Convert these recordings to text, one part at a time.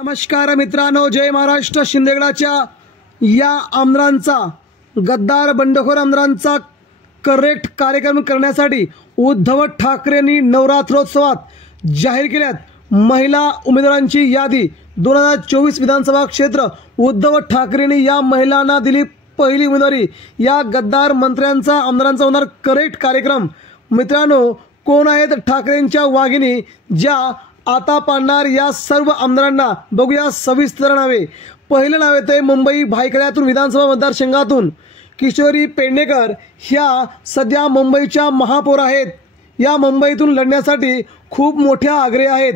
नमस्कार मित्रांनो, जय महाराष्ट्र. शिंदेगडाच्या या आमदारांचा, गद्दार बंडखोर आमदारांचा करेक्ट कार्यक्रम करण्यासाठी उद्धव ठाकरेंनी नवरात्रोत्सवात जाहीर केल्यात महिला उमेदवारांची यादी. 2024 विधानसभा क्षेत्र उद्धव ठाकरेंनी या महिलांना दिली पहिली उमेदवारी. या गद्दार मंत्र्यांचा, आमदारांचा होणार करेक्ट कार्यक्रम. मित्रांनो, कोण आहेत ठाकरेंच्या वाघिणी ज्या आता पाडणार या सर्व आमदारांना? बघूया सविस्तर नावे. पहिलं नाव येते मुंबई भायखळ्यातून विधानसभा मतदारसंघातून किशोरी पेडणेकर. ह्या सध्या मुंबईच्या महापौर आहेत. या मुंबईतून लढण्यासाठी खूप मोठ्या आग्रही आहेत.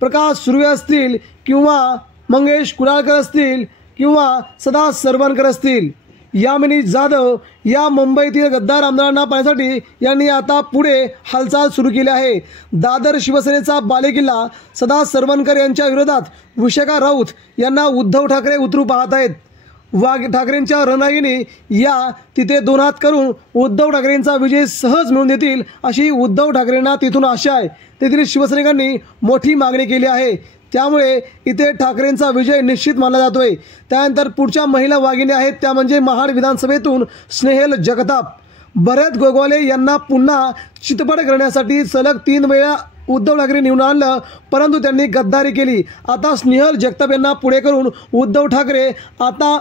प्रकाश सुर्वे असतील किंवा मंगेश कुडाळकर असतील किंवा सदा सरवणकर असतील. यामिनी जाधव या मुंबईतील गद्दार आमदारांना पाहण्यासाठी यांनी आता पुढे हालचाल सुरू केली आहे. दादर शिवसेनेचा बालेकिल्ला सदा सरवणकर यांच्या विरोधात विशाखा राऊत यांना उद्धव ठाकरे उतरू पाहत आहेत. ठाकरेंच्या रणरागिणी या तिथे दोन हात करून उद्धव ठाकरेंचा विजय सहज मिळवून देतील अशी उद्धव ठाकरेंना तिथून आशा आहे. तेथील शिवसैनिकांनी मोठी मागणी केली आहे. त्यामुळे इथे ठाकरेंचा विजय निश्चित मानला जातोय. त्यानंतर पुढच्या महिला वाघिणी आहेत त्या म्हणजे महाड विधानसभेतून स्नेहल जगताप. भरत गोगावले यांना पुन्हा चितपट करण्यासाठी सलग 3 वेळा उद्धव ठाकरे निवडून आणलं, परंतु त्यांनी गद्दारी केली. आता स्नेहल जगताप यांना पुढे करून उद्धव ठाकरे आता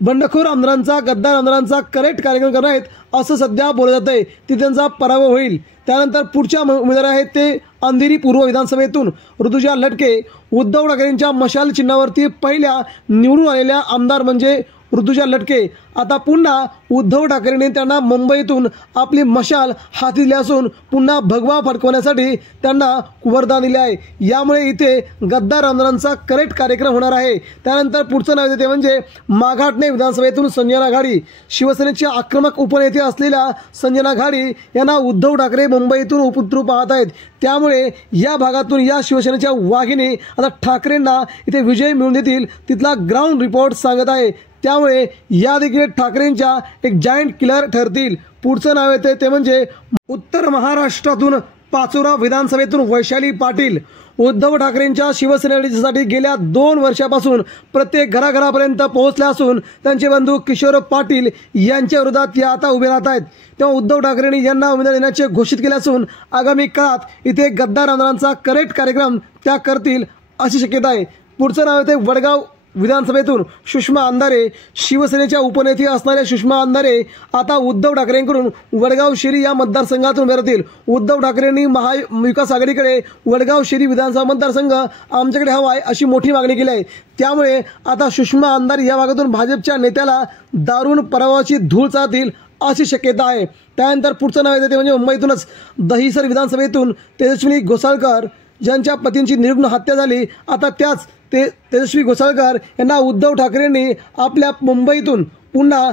बंडखोर आमदारांचा, गद्दार आमदारांचा करेक्ट कार्यक्रम करणार आहेत असं सध्या बोललं जात आहे. ती त्यांचा पराभव होईल. त्यानंतर पुढच्या उमेदवार आहेत ते अंधेरी पूर्व विधानसभेतून ऋतुजा लटके. उद्धव ठाकरेंच्या मशाल चिन्हावरती पहिल्या निवडून आलेल्या आमदार म्हणजे ऋतुजा लटके. आता पुन्हा उद्धव ठाकरेंनी त्यांना मुंबईतून आपली मशाल हाती दिली असून पुन्हा भगवा फडकवण्यासाठी त्यांना वरदान दिले आहे. यामुळे इथे गद्दार आमदारांचा करेक्ट कार्यक्रम होणार आहे. त्यानंतर पुढचं नाव येते ते म्हणजे माघाटणे विधानसभेतून संजना घाडी. शिवसेनेचे आक्रमक उपनेते असलेल्या संजना घाडी यांना उद्धव ठाकरे मुंबईतून उतरू पाहत आहेत. त्यामुळे या भागातून या शिवसेनेच्या वाघिणी आता ठाकरेंना इथे विजय मिळवून देतील, तिथला ग्राउंड रिपोर्ट सांगत आहे. त्यामुळे या देखील ठाकरेंच्या एक जायंट किलर ठरतील. पुढचं नाव येते ते म्हणजे उत्तर महाराष्ट्रातून पाचोरा विधानसभेतून वैशाली पाटील. उद्धव ठाकरेंच्या शिवसेनेसाठी गेल्या 2 वर्षापासून प्रत्येक घराघरापर्यंत पोहोचले असून त्यांचे बंधू किशोर पाटील यांच्या विरोधात या आता उभे राहत आहेत. तेव्हा उद्धव ठाकरेंनी यांना उमेदवारी देण्याचे घोषित केले असून आगामी काळात इथे गद्दार आमदारांचा करेक्ट कार्यक्रम त्या करतील अशी शक्यता आहे. पुढचं नाव येते वडगाव विधानसभेतून सुषमा अंधारे. शिवसेनेच्या उपनेते असणाऱ्या सुषमा अंधारे आता उद्धव ठाकरेंकडून वडगाव शिरी या मतदारसंघातून उभे राहतील. उद्धव ठाकरेंनी महाविकास आघाडीकडे वडगाव शिरी विधानसभा मतदारसंघ आमच्याकडे हवा आहे अशी मोठी मागणी केली आहे. त्यामुळे आता सुषमा अंधारे या भागातून भाजपच्या नेत्याला दारुण पराभवाची धूळ चालतील अशी शक्यता आहे. त्यानंतर पुढचं नाव येते ते म्हणजे मुंबईतूनच दहिसर विधानसभेतून तेजस्विनी घोसाळकर ज्यांच्या पतींची निर्घृण हत्या झाली, आता त्याच तेजस्वी घोसाळकर यांना उद्धव ठाकरेंनी आपल्या मुंबईतून पुन्हा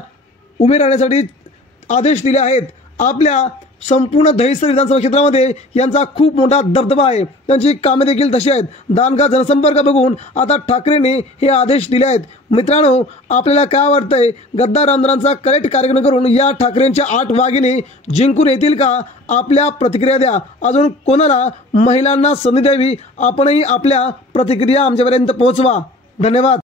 उभे राहण्यासाठी आदेश दिले आहेत. आपल्या संपूर्ण दहिसर विधानसभा क्षेत्रामध्ये यांचा खूप मोठा दबदबा आहे. त्यांची कामे देखील तशी आहेत. दांडगा जनसंपर्क बघून आता ठाकरेंनी हे आदेश दिले आहेत. मित्रांनो, आपल्याला काय वाटतंय? गद्दार आमदारांचा करेक्ट कार्यक्रम करून या ठाकरेंच्या 8 वाघिणी जिंकून येतील का? आपल्या प्रतिक्रिया द्या. अजून कोणाला महिलांना संधी द्यावी? आपणही आपल्या प्रतिक्रिया आमच्यापर्यंत पोहोचवा. धन्यवाद.